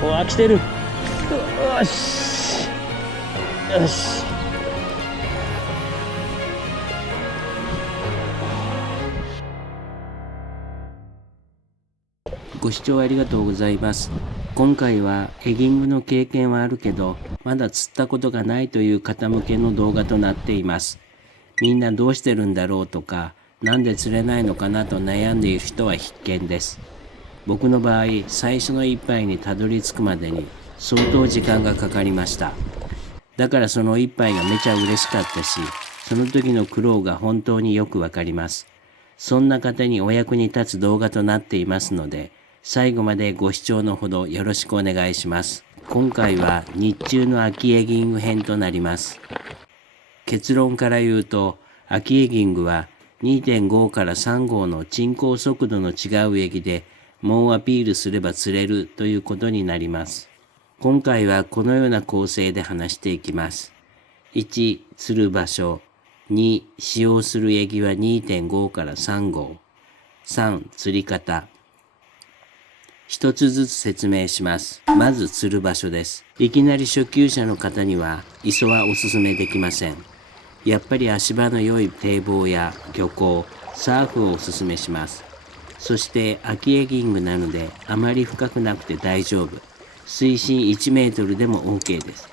来てる。よし。よし。ご視聴ありがとうございます。今回はエギングの経験はあるけど、まだ釣ったことがないという方向けの動画となっています。みんなどうしてるんだろうとか、なんで釣れないのかなと悩んでいる人は必見です。僕の場合、最初の一杯にたどり着くまでに相当時間がかかりました。だからその一杯がめちゃ嬉しかったし、その時の苦労が本当によくわかります。そんな方にお役に立つ動画となっていますので、最後までご視聴のほどよろしくお願いします。今回は日中の秋エギング編となります。結論から言うと、秋エギングは 2.5 から3号の沈降速度の違うエギで、猛アピールすれば釣れるということになります。今回はこのような構成で話していきます。1、釣る場所。2、使用するエギは 2.5 から3号。3、釣り方。一つずつ説明します。まず釣る場所です。いきなり初級者の方には磯はおすすめできません。やっぱり足場の良い堤防や漁港、サーフをおすすめします。そして秋エギングなのであまり深くなくて大丈夫。水深1メートルでも OK です。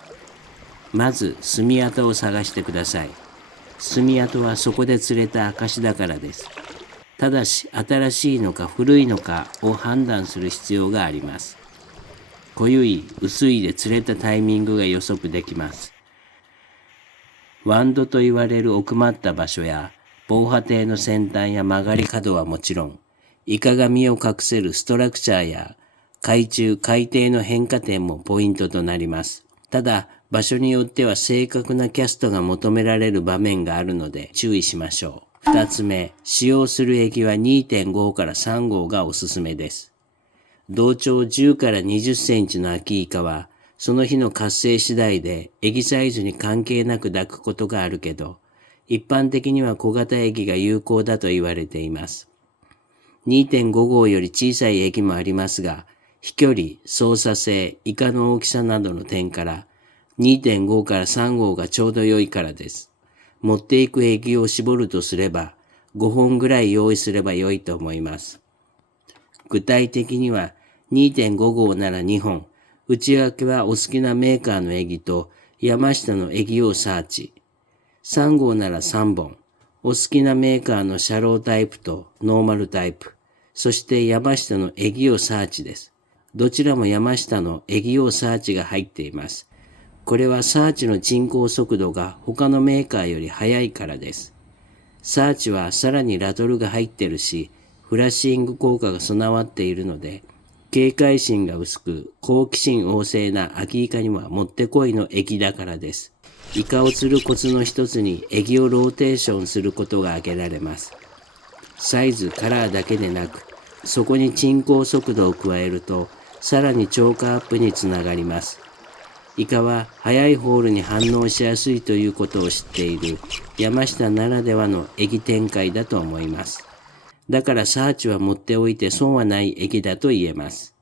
まず墨跡を探してください。墨跡はそこで釣れた証だからです。ただし新しいのか古いのかを判断する必要があります。濃ゆい、薄いで釣れたタイミングが予測できます。ワンドと言われる奥まった場所や防波堤の先端や曲がり角はもちろん、イカが身を隠せるストラクチャーや海中、海底の変化点もポイントとなります。ただ、場所によっては正確なキャストが求められる場面があるので注意しましょう。二つ目、使用するエギは 2.5 から3号がおすすめです。同長10から20センチの秋イカは、その日の活性次第でエギサイズに関係なく抱くことがあるけど、一般的には小型エギが有効だと言われています。2.5 号より小さいエギもありますが、飛距離、操作性、イカの大きさなどの点から、2.5 から3号がちょうど良いからです。持っていくエギを絞るとすれば、5本ぐらい用意すれば良いと思います。具体的には、2.5 号なら2本、内訳はお好きなメーカーのエギと山下のエギをサーチ。3号なら3本、お好きなメーカーのシャロータイプとノーマルタイプ、そして山下のエギをサーチです。どちらも山下のエギをサーチが入っています。これはサーチの沈降速度が他のメーカーより速いからです。サーチはさらにラトルが入ってるし、フラッシング効果が備わっているので、警戒心が薄く好奇心旺盛な秋イカにはもってこいのエギだからです。イカを釣るコツの一つにエギをローテーションすることが挙げられます。サイズ、カラーだけでなく、そこに沈降速度を加えると、さらに超過アップにつながります。イカは速いホールに反応しやすいということを知っている山下ならではのエギ展開だと思います。だからサーチは持っておいて損はないエギだと言えます。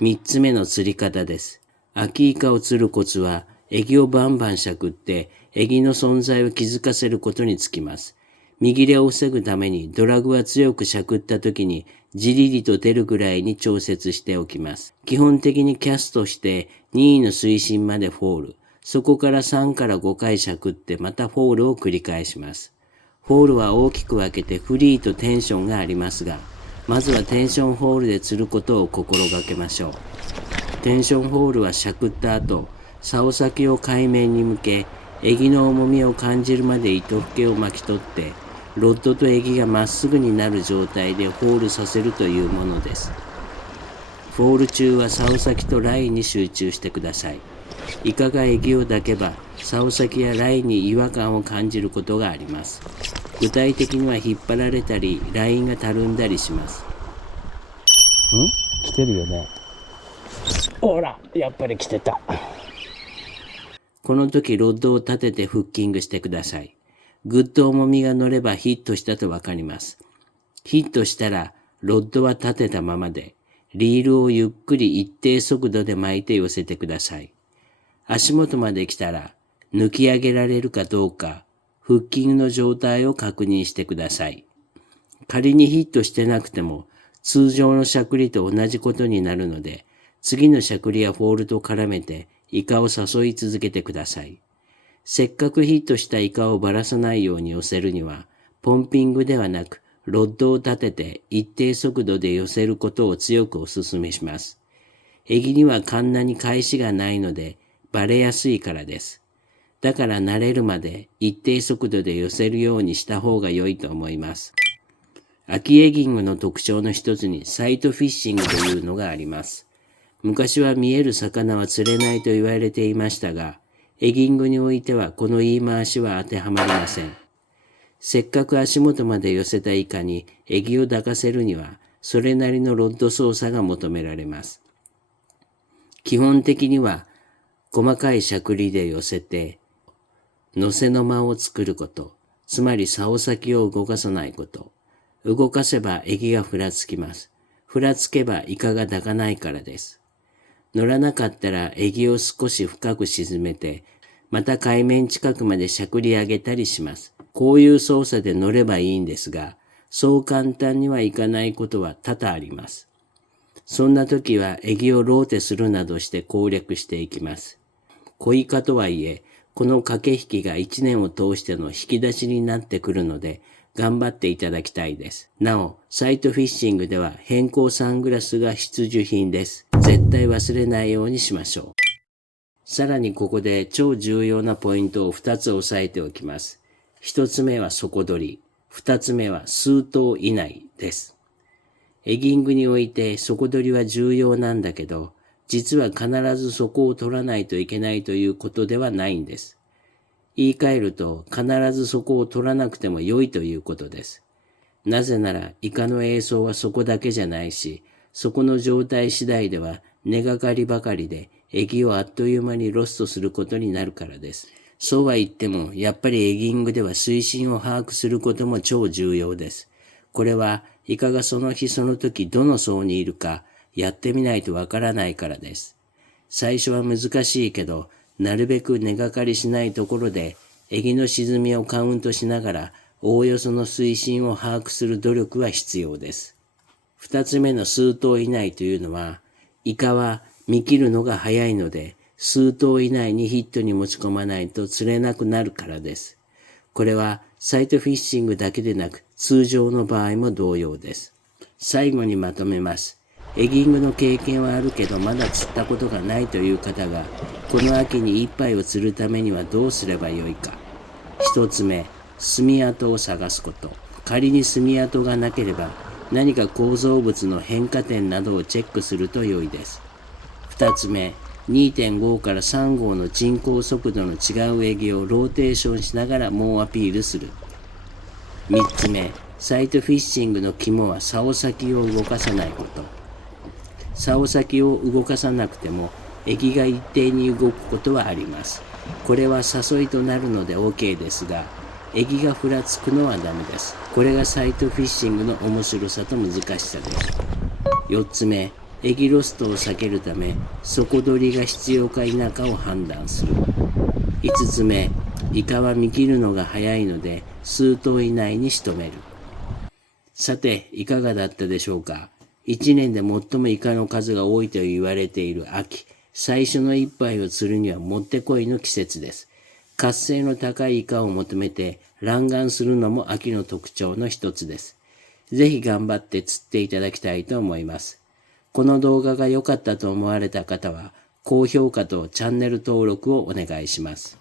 3つ目の釣り方です。秋イカを釣るコツは、エギをバンバンしゃくって、エギの存在を気づかせることにつきます。見切れを防ぐためにドラグは強くしゃくった時にじりりと出るぐらいに調節しておきます。基本的にキャストして任意の水深までフォール。そこから3から5回しゃくってまたフォールを繰り返します。フォールは大きく分けてフリーとテンションがありますが、まずはテンションホールで釣ることを心がけましょう。テンションホールはしゃくった後、竿先を海面に向け、エギの重みを感じるまで糸ふけを巻き取って、ロッドとエギがまっすぐになる状態でホールさせるというものです。フォール中は竿先とラインに集中してください。イカがエギを抱けば、竿先やラインに違和感を感じることがあります。具体的には引っ張られたり、ラインがたるんだりします。来てるよね。ほら、やっぱり来てた。この時ロッドを立ててフッキングしてください。ぐっと重みが乗ればヒットしたとわかります。ヒットしたらロッドは立てたままで、リールをゆっくり一定速度で巻いて寄せてください。足元まで来たら、抜き上げられるかどうか、フッキングの状態を確認してください。仮にヒットしてなくても、通常のしゃくりと同じことになるので、次のしゃくりやフォールと絡めてイカを誘い続けてください。せっかくヒットしたイカをばらさないように寄せるには、ポンピングではなく、ロッドを立てて一定速度で寄せることを強くお勧めします。エギにはカンナに返しがないので、バレやすいからです。だから慣れるまで一定速度で寄せるようにした方が良いと思います。秋エギングの特徴の一つにサイトフィッシングというのがあります。昔は見える魚は釣れないと言われていましたが、エギングにおいてはこの言い回しは当てはまりません。せっかく足元まで寄せたイカにエギを抱かせるには、それなりのロッド操作が求められます。基本的には、細かいしゃくりで寄せて、乗せの間を作ること、つまり竿先を動かさないこと。動かせばエギがふらつきます。ふらつけばイカが抱かないからです。乗らなかったらエギを少し深く沈めて、また海面近くまでしゃくり上げたりします。こういう操作で乗ればいいんですが、そう簡単にはいかないことは多々あります。そんな時はエギをローテするなどして攻略していきます。小イカとはいえ、この駆け引きが1年を通しての引き出しになってくるので、頑張っていただきたいです。なお、サイトフィッシングでは変更サングラスが必需品です。絶対忘れないようにしましょう。さらにここで超重要なポイントを2つ押さえておきます。1つ目は底取り、2つ目は数頭以内です。エギングにおいて底取りは重要なんだけど、実は必ず底を取らないといけないということではないんです。言い換えると必ず底を取らなくても良いということです。なぜならイカの営巣は底だけじゃないし、底の状態次第では根がかりばかりでエギをあっという間にロストすることになるからです。そうは言ってもやっぱりエギングでは水深を把握することも超重要です。これはイカがその日その時どの層にいるかやってみないとわからないからです。最初は難しいけど、なるべく根がかりしないところで、エギの沈みをカウントしながら、おおよその水深を把握する努力は必要です。二つ目の数頭以内というのは、イカは見切るのが早いので、数頭以内にヒットに持ち込まないと釣れなくなるからです。これはサイトフィッシングだけでなく、通常の場合も同様です。最後にまとめます。エギングの経験はあるけどまだ釣ったことがないという方が、この秋に一杯を釣るためにはどうすればよいか。一つ目、墨跡を探すこと。仮に墨跡がなければ、何か構造物の変化点などをチェックすると良いです。二つ目、2.5 から3号の沈降速度の違うエギをローテーションしながら猛アピールする。三つ目、サイトフィッシングの肝は竿先を動かさないこと。竿先を動かさなくても、エギが一定に動くことはあります。これは誘いとなるので OK ですが、エギがふらつくのはダメです。これがサイトフィッシングの面白さと難しさです。4つ目、エギロストを避けるため、底取りが必要か否かを判断する。5つ目、イカは見切るのが早いので、数頭以内に仕留める。さて、いかがだったでしょうか。1年で最もイカの数が多いと言われている秋、最初の一杯を釣るにはもってこいの季節です。活性の高いイカを求めて乱眼するのも秋の特徴の一つです。ぜひ頑張って釣っていただきたいと思います。この動画が良かったと思われた方は、高評価とチャンネル登録をお願いします。